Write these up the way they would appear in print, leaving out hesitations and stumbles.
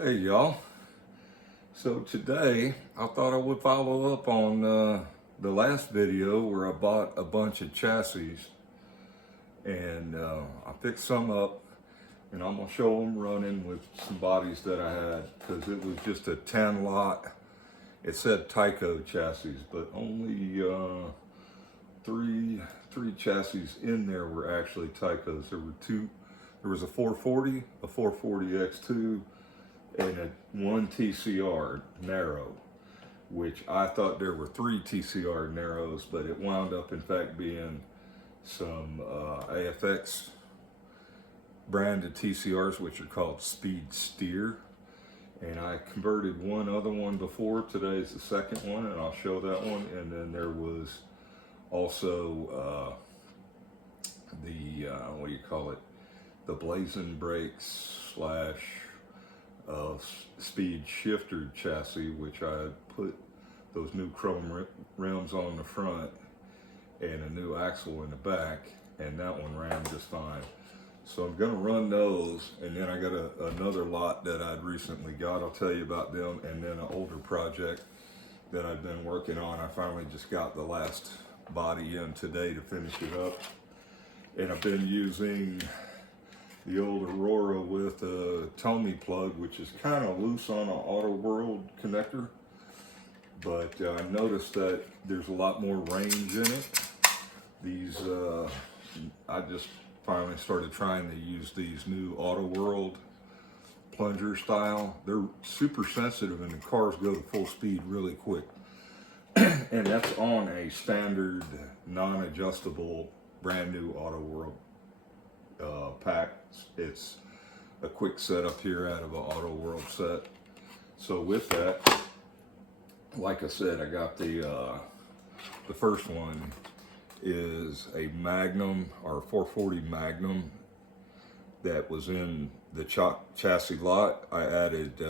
Hey y'all. So today I thought I would follow up on the last video where I bought a bunch of chassis and I picked some up and I'm going to show them running with some bodies that I had because it was just a 10 lot. It said Tyco chassis, but only three chassis in there were actually Tycos. There were two. There was a 440, a 440 X2, and one TCR narrow, which I thought there were three TCR narrows, but it wound up in fact being some AFX branded TCRs, which are called Speed Steer. And I converted one other one before. Today's the second one, and I'll show that one. And then there was also what do you call it? The Blazing Brakes slash speed shifter chassis, which I put those new chrome rims on the front and a new axle in the back, and that one ran just fine. So I'm gonna run those, and then I got another lot that I'd recently got. I'll tell you about them, and then an older project that I've been working on. I finally just got the last body in today to finish it up, and I've been using the old Aurora with a Tomy plug, which is kind of loose on an Auto World connector, but I noticed that there's a lot more range in it. These, I just finally started trying to use these new Auto World plunger style. They're super sensitive and the cars go to full speed really quick. And that's on a standard non-adjustable brand new Auto World pack. It's a quick setup here out of an Auto World set. So with that, like I said, I got the first one is a Magnum, or 440 Magnum, that was in the chassis lot. I added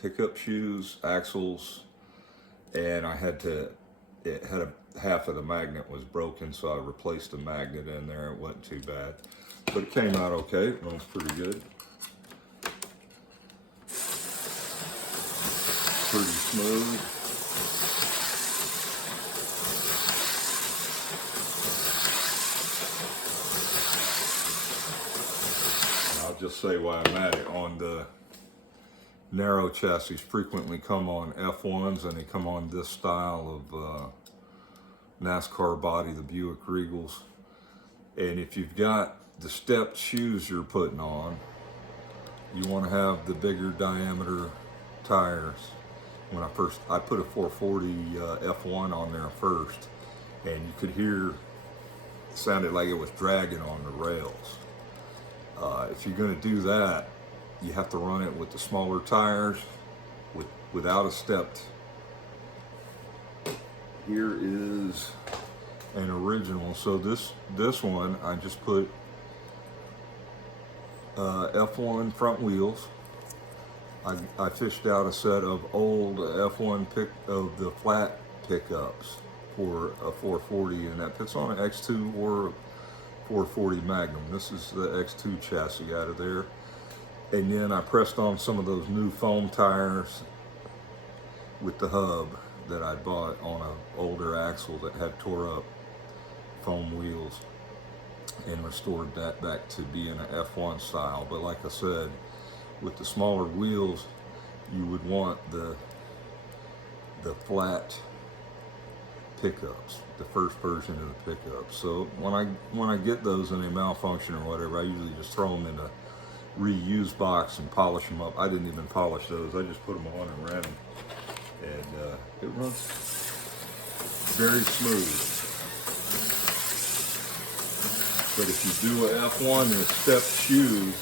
pickup shoes, axles, and half of the magnet was broken, so I replaced the magnet in there. It wasn't too bad, but it came out okay. It runs pretty good. Pretty smooth. And I'll just say why I'm at it. On the narrow chassis frequently come on F1s, and they come on this style of NASCAR body, the Buick Regals. And if you've got the stepped shoes you're putting on, you want to have the bigger diameter tires. When I put a 440 F1 on there first, and you could hear it sounded like it was dragging on the rails. If you're going to do that, you have to run it with the smaller tires without a stepped. Here is an original. So this one I just put F1 front wheels. I fished out a set of old F1 of the flat pickups for a 440, and that fits on an X2 or a 440 Magnum. This is the X2 chassis out of there. And then I pressed on some of those new foam tires with the hub that I bought on an older axle that had tore up foam wheels, and restored that back to being an F1 style. But like I said, with the smaller wheels, you would want the flat pickups, the first version of the pickups. So when I get those and they malfunction or whatever, I usually just throw them in a reuse box and polish them up. I didn't even polish those. I just put them on and ran them, and it runs very smooth. But if you do a F1 with stepped shoes,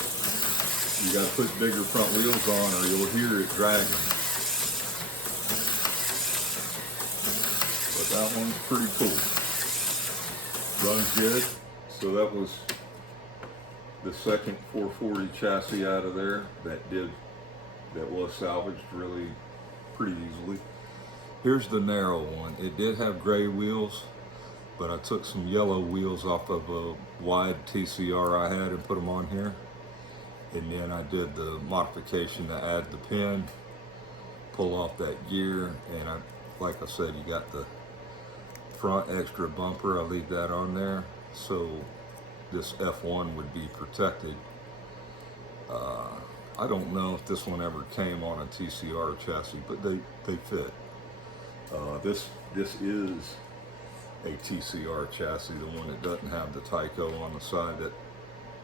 you got to put bigger front wheels on, or you'll hear it dragging. But that one's pretty cool. Runs good. So that was the second 440 chassis out of there that was salvaged really pretty easily. Here's the narrow one. It did have gray wheels, but I took some yellow wheels off of a wide TCR I had and put them on here. And then I did the modification to add the pin, pull off that gear, and like I said, you got the front extra bumper. I leave that on there so this F1 would be protected. I don't know if this one ever came on a TCR chassis, but they fit. This is a TCR chassis, the one that doesn't have the Tyco on the side,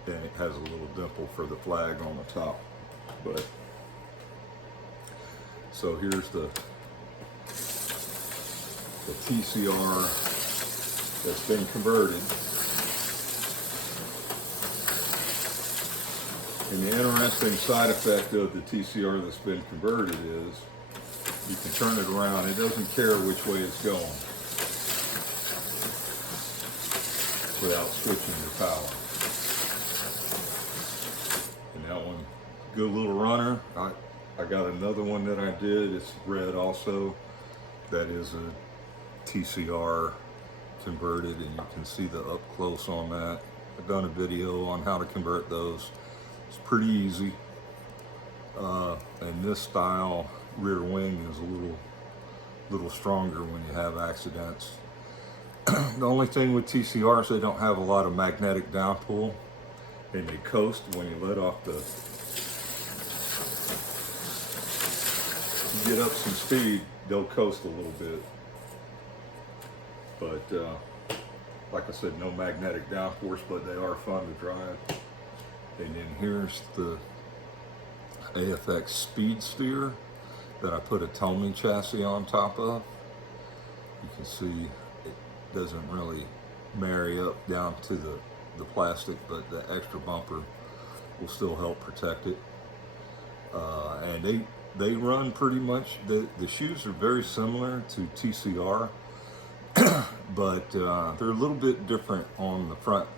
and it has a little dimple for the flag on the top. But so here's the TCR that's been converted. And the interesting side effect of the TCR that's been converted is you can turn it around. It doesn't care which way it's going without switching the power. And that one, good little runner. I got another one that I did. It's red also. That is a TCR converted, and you can see the up close on that. I've done a video on how to convert those. It's pretty easy. And this style rear wing is a little stronger when you have accidents. The only thing with TCRs, they don't have a lot of magnetic downpull, and they coast when you let off the, you get up some speed, they'll coast a little bit. But like I said, no magnetic downforce, but they are fun to drive. And then here's the AFX Speed Steer that I put a Tomy chassis on top of. You can see it doesn't really marry up down to the plastic, but the extra bumper will still help protect it. And they run pretty much, the shoes are very similar to TCR, but they're a little bit different on the front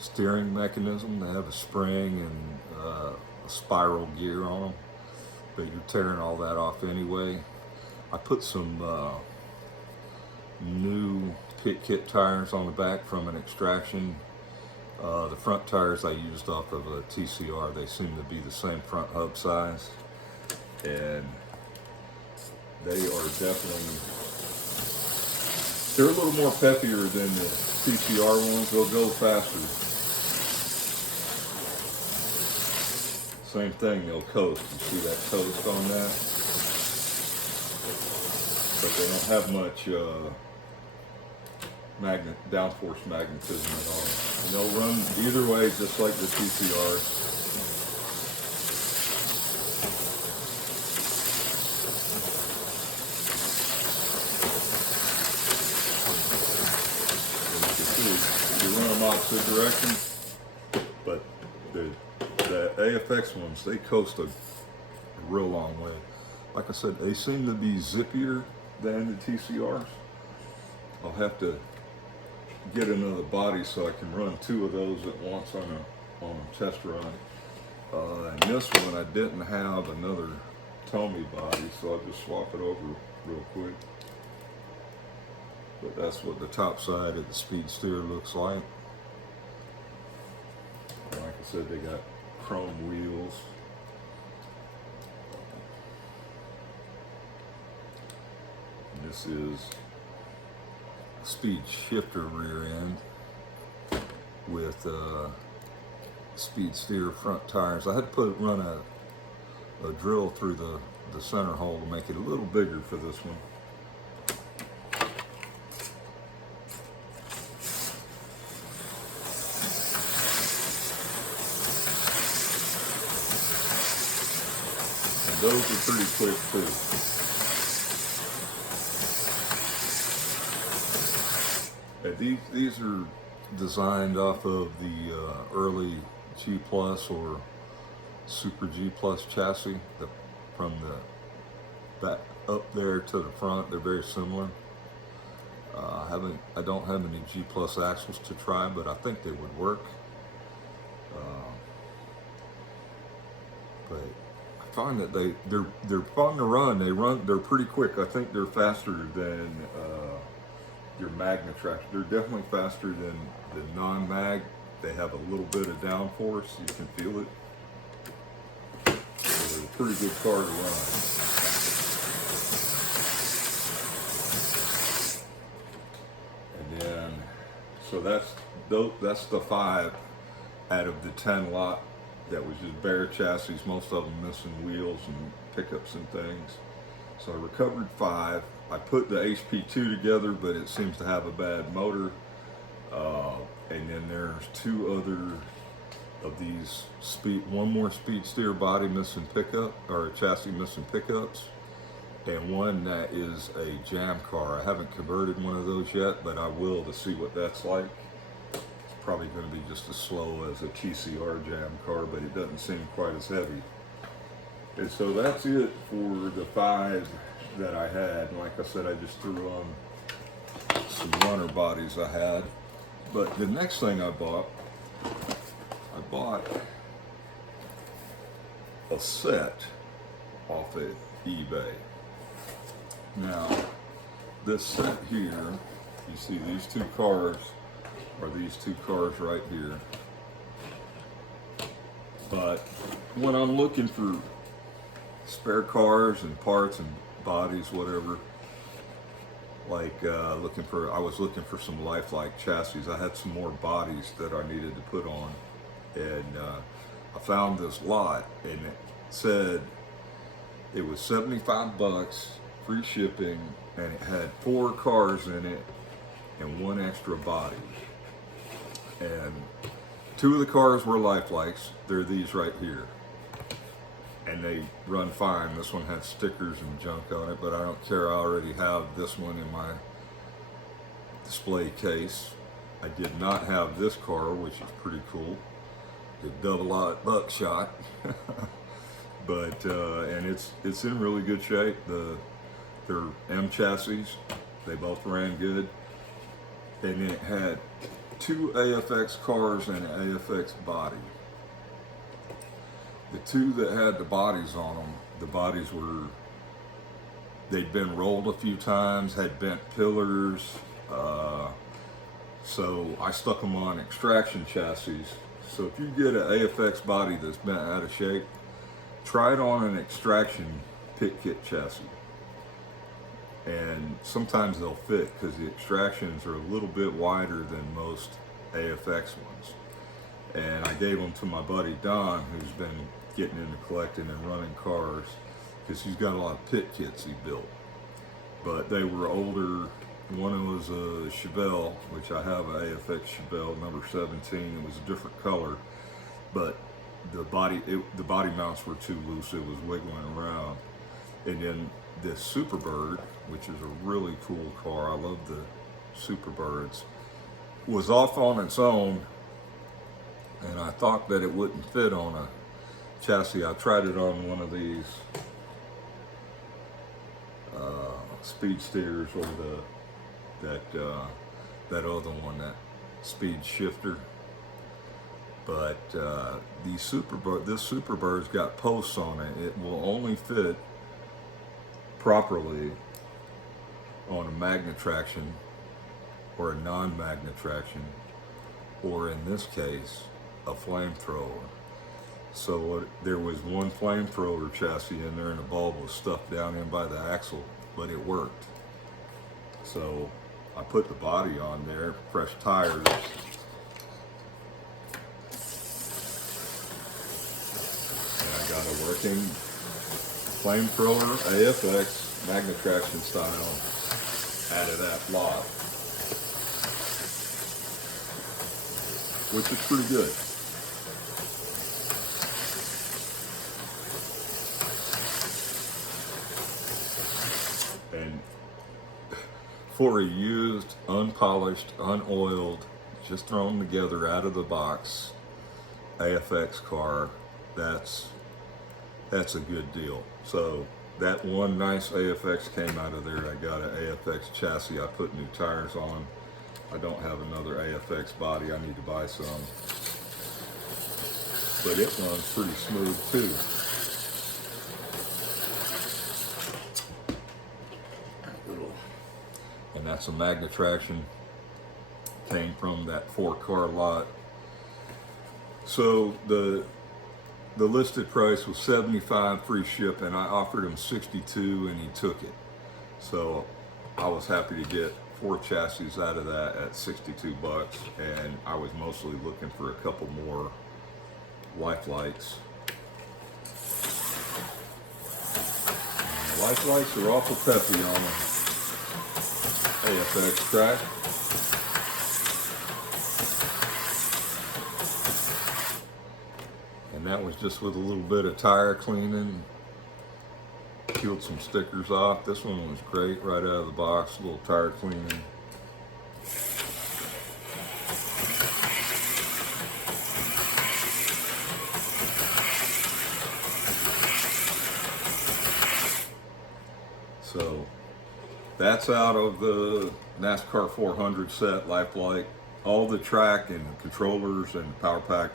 steering mechanism. They have a spring and a spiral gear on them, but you're tearing all that off anyway. I put some new pit kit tires on the back from an Extraction. The front tires I used off of a TCR. They seem to be the same front hub size, and they are definitely, they're a little more peppier than the TCR ones. They'll go faster. Same thing, they'll coast. You see that coast on that? But they don't have much downforce magnetism at all. And they'll run either way, just like the TCRs. You run them opposite direction, but the AFX ones, they coast a real long way. Like I said, they seem to be zippier than the TCRs. I'll have to get another body so I can run two of those at once on a test run. And this one, I didn't have another Tomy body, so I'll just swap it over real quick. But that's what the top side of the Speed Steer looks like. Like I said, they got chrome wheels. And this is Speed Shifter rear end with Speed Steer front tires. I had to run a drill through the center hole to make it a little bigger for this one. Those are pretty quick too. And these are designed off of the early G Plus or Super G Plus chassis. From the back up there to the front, they're very similar. I don't have any G Plus axles to try, but I think they would work. But I find that they're fun to run. They're pretty quick. I think they're faster than your Magnetrax. They're definitely faster than the non-mag. They have a little bit of downforce. You can feel it. pretty good car to run. And then, so that's the 5 out of the 10 lot that was just bare chassis, most of them missing wheels and pickups and things. So I recovered 5. I put the HP2 together, but it seems to have a bad motor. And then there's 2 other of these one more speed steer body missing pickup, or a chassis missing pickups, and one that is a jam car. I haven't converted one of those yet, but I will to see what that's like. It's probably going to be just as slow as a TCR jam car, but it doesn't seem quite as heavy. And so that's it for the 5 that I had. And like I said, I just threw on some runner bodies I had. But the next thing I bought a set off of eBay. Now, this set here, you see these 2 cars are these 2 cars right here. But when I'm looking for spare cars and parts and bodies, whatever, like I was looking for some lifelike chassis. I had some more bodies that I needed to put on, and I found this lot, and it said it was $75, free shipping, and it had 4 cars in it and 1 extra body. And 2 of the cars were lifelikes. They're these right here, and they run fine. This one had stickers and junk on it, but I don't care. I already have this one in my display case. I did not have this car, which is pretty cool. The double-aught buckshot. But and it's in really good shape. They're M chassis. They both ran good, and it had 2 AFX cars and an AFX body. The 2 that had the bodies on them, the bodies they'd been rolled a few times, had bent pillars, so I stuck them on extraction chassis. So if you get an AFX body that's bent out of shape, try it on an extraction pit kit chassis. And sometimes they'll fit, because the extractions are a little bit wider than most AFX ones. And I gave them to my buddy Don, who's been getting into collecting and running cars, because he's got a lot of pit kits he built. But they were older. One was a Chevelle, which I have an AFX Chevelle number 17. It was a different color, but the body mounts were too loose. It was wiggling around. And then this Superbird, which is a really cool car, I love the Superbirds, was off on its own, and I thought that it wouldn't fit on a chassis. I tried it on one of these speed steers, or that other one, that speed shifter. But this Superbird's got posts on it. It will only fit properly on a magnet traction or a non-magnet traction, or in this case, a flamethrower. So there was one flamethrower chassis in there, and the bulb was stuffed down in by the axle, but it worked. So I put the body on there, fresh tires. And I got a working flamethrower AFX magnet traction style out of that lot, which is pretty good. And for a used, unpolished, unoiled, just thrown together out of the box AFX car, that's a good deal. So that one nice AFX came out of there. I got an AFX chassis. I put new tires on. I don't have another AFX body. I need to buy some. But it runs pretty smooth too. And that's a magnet traction. Came from that 4-car lot. So the the listed price was $75 free shipping. I offered him $62 and he took it. So I was happy to get 4 chassis out of that at $62, and I was mostly looking for a couple more Lifelights. Lifelights are awful peppy on them. AFX track. And that was just with a little bit of tire cleaning. Peeled some stickers off. This one was great right out of the box, a little tire cleaning. So that's out of the NASCAR 400 set Lifelight. All the track and controllers and power pack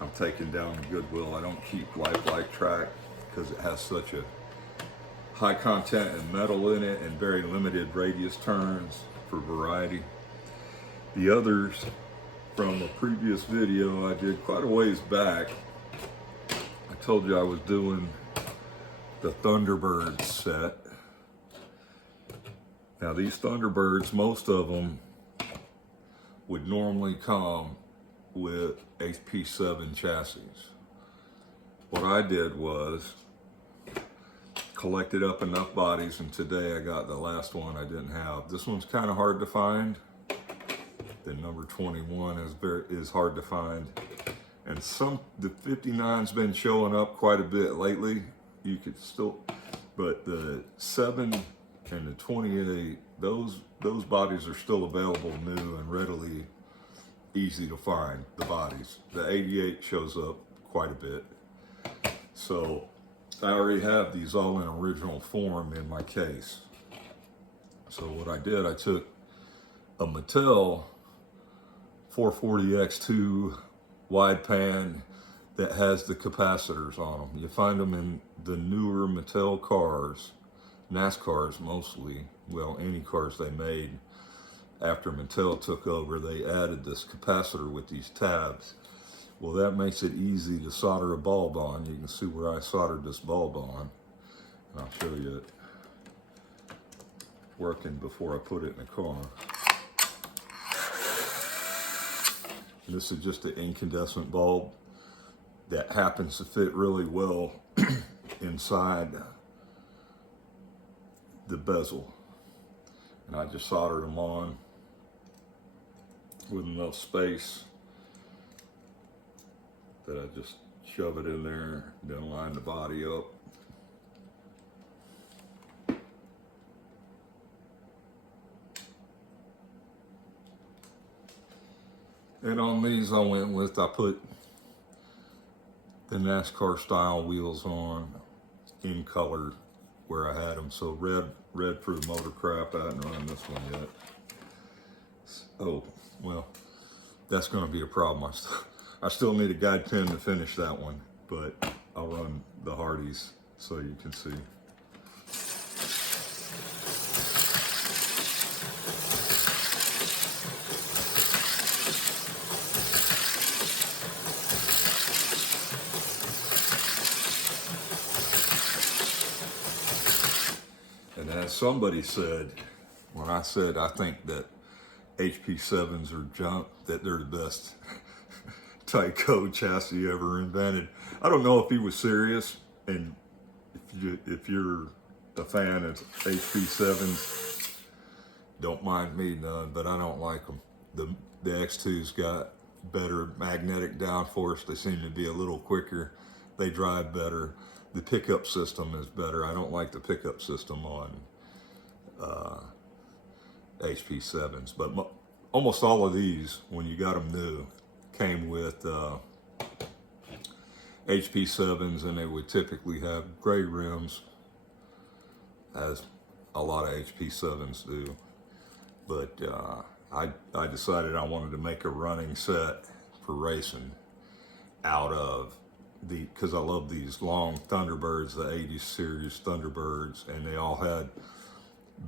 I'm taking down to Goodwill. I don't keep Lifelight track because it has such a high content and metal in it and very limited radius turns for variety. The others from a previous video I did quite a ways back, I told you I was doing the Thunderbird set. Now these Thunderbirds, most of them would normally come with HP7 chassis. What I did was collected up enough bodies, and today I got the last one I didn't have. This one's kind of hard to find. The number 21 is hard to find, and the 59's been showing up quite a bit lately. You could still, but the 7 and the 28, those bodies are still available, new and readily easy to find. The bodies, the 88 shows up quite a bit. So I already have these all in original form in my case. So what I did, I took a Mattel 440X2 wide pan that has the capacitors on them. You find them in the newer Mattel cars, NASCARs mostly, well, any cars they made after Mattel took over, they added this capacitor with these tabs. Well, that makes it easy to solder a bulb on. You can see where I soldered this bulb on. And I'll show you it working before I put it in the car. And this is just an incandescent bulb that happens to fit really well inside the bezel. And I just soldered them on with enough space that I just shove it in there, then line the body up. And on these I put the NASCAR style wheels on in color where I had them. So red for the Motorcraft. I haven't run this one yet. Oh, well, that's gonna be a problem. I still need a guide pin to finish that one, but I'll run the Hardys so you can see. And as somebody said, when I said I think that HP7s are junk, that they're the best Tyco chassis ever invented. I don't know if he was serious, and if you're a fan of HP7s, don't mind me none, but I don't like them. The X2's got better magnetic downforce. They seem to be a little quicker. They drive better. The pickup system is better. I don't like the pickup system on HP7s, but almost all of these, when you got them new, came with HP7s, and they would typically have gray rims, as a lot of HP7s do. But I decided I wanted to make a running set for racing out of because I love these long Thunderbirds, the 80s series Thunderbirds, and they all had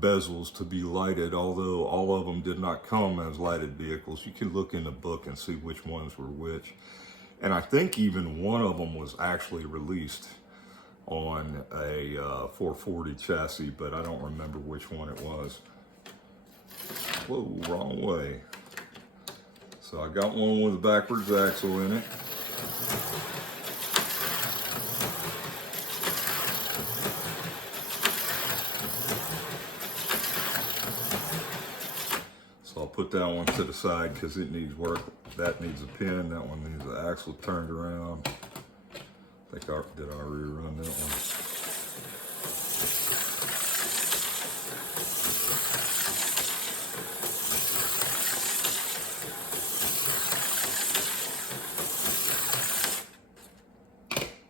bezels to be lighted, although all of them did not come as lighted vehicles. You can look in the book and see which ones were which. And I think even one of them was actually released on a 440 chassis, but I don't remember which one it was. Whoa, wrong way. So I got one with a backwards axle in it. So I'll put that one to the side because it needs work. That needs a pin. That one needs the axle turned around. I think did I rerun that one?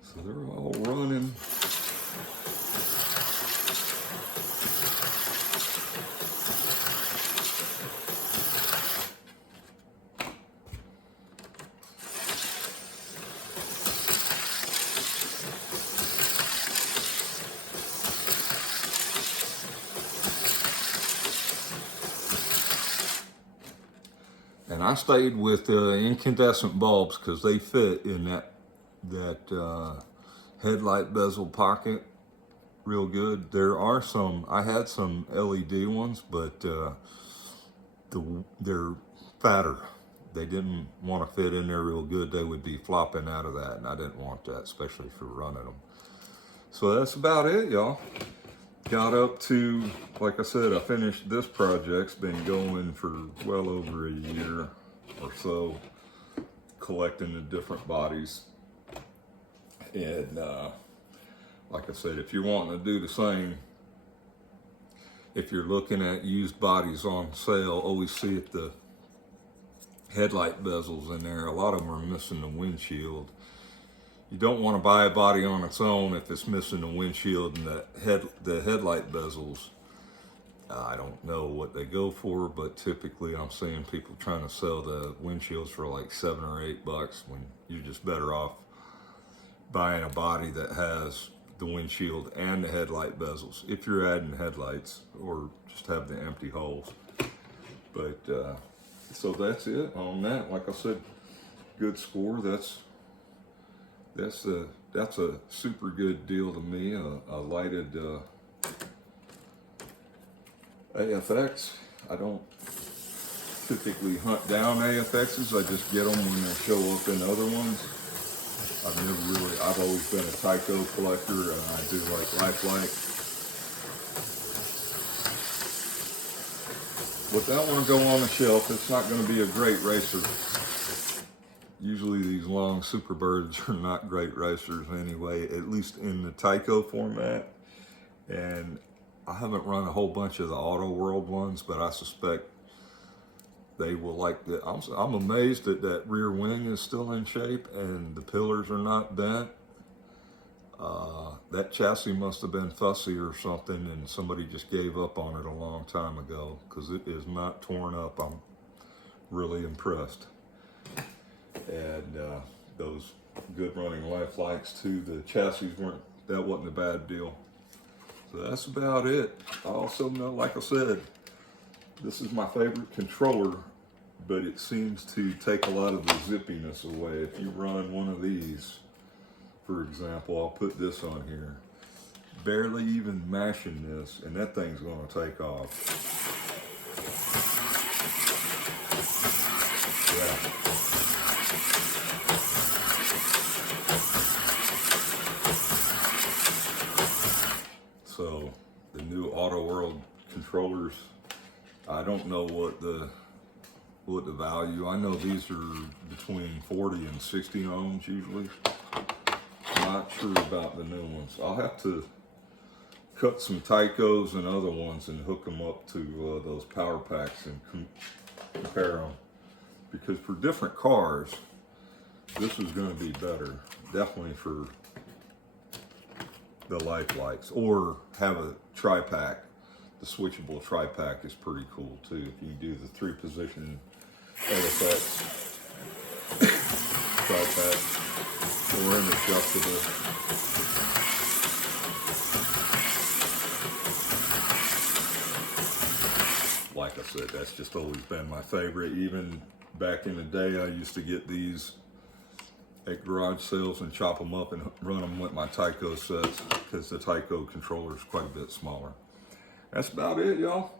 So they're all running. And I stayed with incandescent bulbs because they fit in that headlight bezel pocket real good. There are some, I had some LED ones, but they're fatter. They didn't want to fit in there real good. They would be flopping out of that, and I didn't want that, especially for running them. So that's about it, y'all. Got up to, like I said, I finished this project's been going for well over a year or so, collecting the different bodies. And like I said, if you're wanting to do the same, if you're looking at used bodies on sale, always see if the headlight bezels in there. A lot of them are missing the windshield. You don't want to buy a body on its own if it's missing the windshield and the headlight bezels. I don't know what they go for, but typically I'm seeing people trying to sell the windshields for like $7 or $8 when you're just better off buying a body that has the windshield and the headlight bezels if you're adding headlights, or just have the empty holes. But so that's it on that. Like I said, good score. That's a super good deal to me. A lighted AFX. I don't typically hunt down AFXs. I just get them when they show up in other ones. I've always been a Tyco collector, and I do like Lifelike. But that one will go on the shelf. It's not going to be a great racer. Usually these long Superbirds are not great racers anyway, at least in the Tyco format. And I haven't run a whole bunch of the Auto World ones, but I suspect they will like that. I'm amazed that that rear wing is still in shape and the pillars are not bent. That chassis must have been fussy or something, and somebody just gave up on it a long time ago, because it is not torn up. I'm really impressed. And those good running Lifelikes too. The chassis wasn't a bad deal. So that's about it. I also know, like I said, this is my favorite controller, but it seems to take a lot of the zippiness away. If you run one of these, for example, I'll put this on here, barely even mashing this, and that thing's gonna take off. Yeah. So the new Auto World controllers, I don't know what the value. I know these are between 40 and 60 ohms usually. Not sure about the new ones. I'll have to cut some Tycos and other ones and hook them up to those power packs and compare them, because for different cars this is going to be better, definitely for the Lifelikes, or have a tri-pack. The switchable tri-pack is pretty cool too. If you do the 3-position AFX tri-pack or an adjustable. Like I said, that's just always been my favorite. Even back in the day, I used to get these at garage sales and chop them up and run them with my Tyco sets, because the Tyco controller is quite a bit smaller. That's about it, y'all.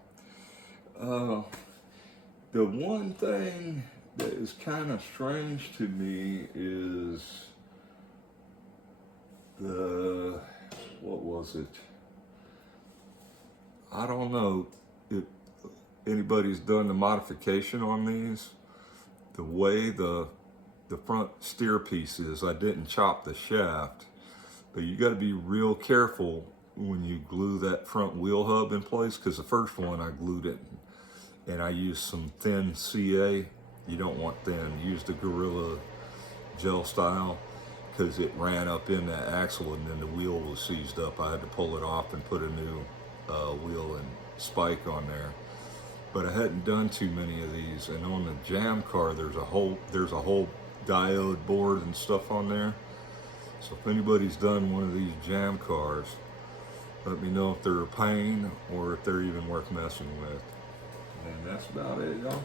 The one thing that is kind of strange to me is what was it? I don't know if anybody's done the modification on these. The way the front steer piece is, I didn't chop the shaft, but you got to be real careful when you glue that front wheel hub in place, because the first one I glued it and I used some thin CA. You don't want thin, use the Gorilla gel style, because it ran up in that axle and then the wheel was seized up. I had to pull it off and put a new wheel and spike on there. But I hadn't done too many of these, and on the Jam car there's a whole diode board and stuff on there. So if anybody's done one of these Jam cars, let me know if they're a pain or if they're even worth messing with. And that's about it, y'all.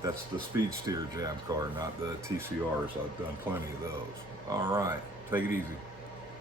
That's the Speed Steer Jam car, not the TCRs. I've done plenty of those. All right, take it easy.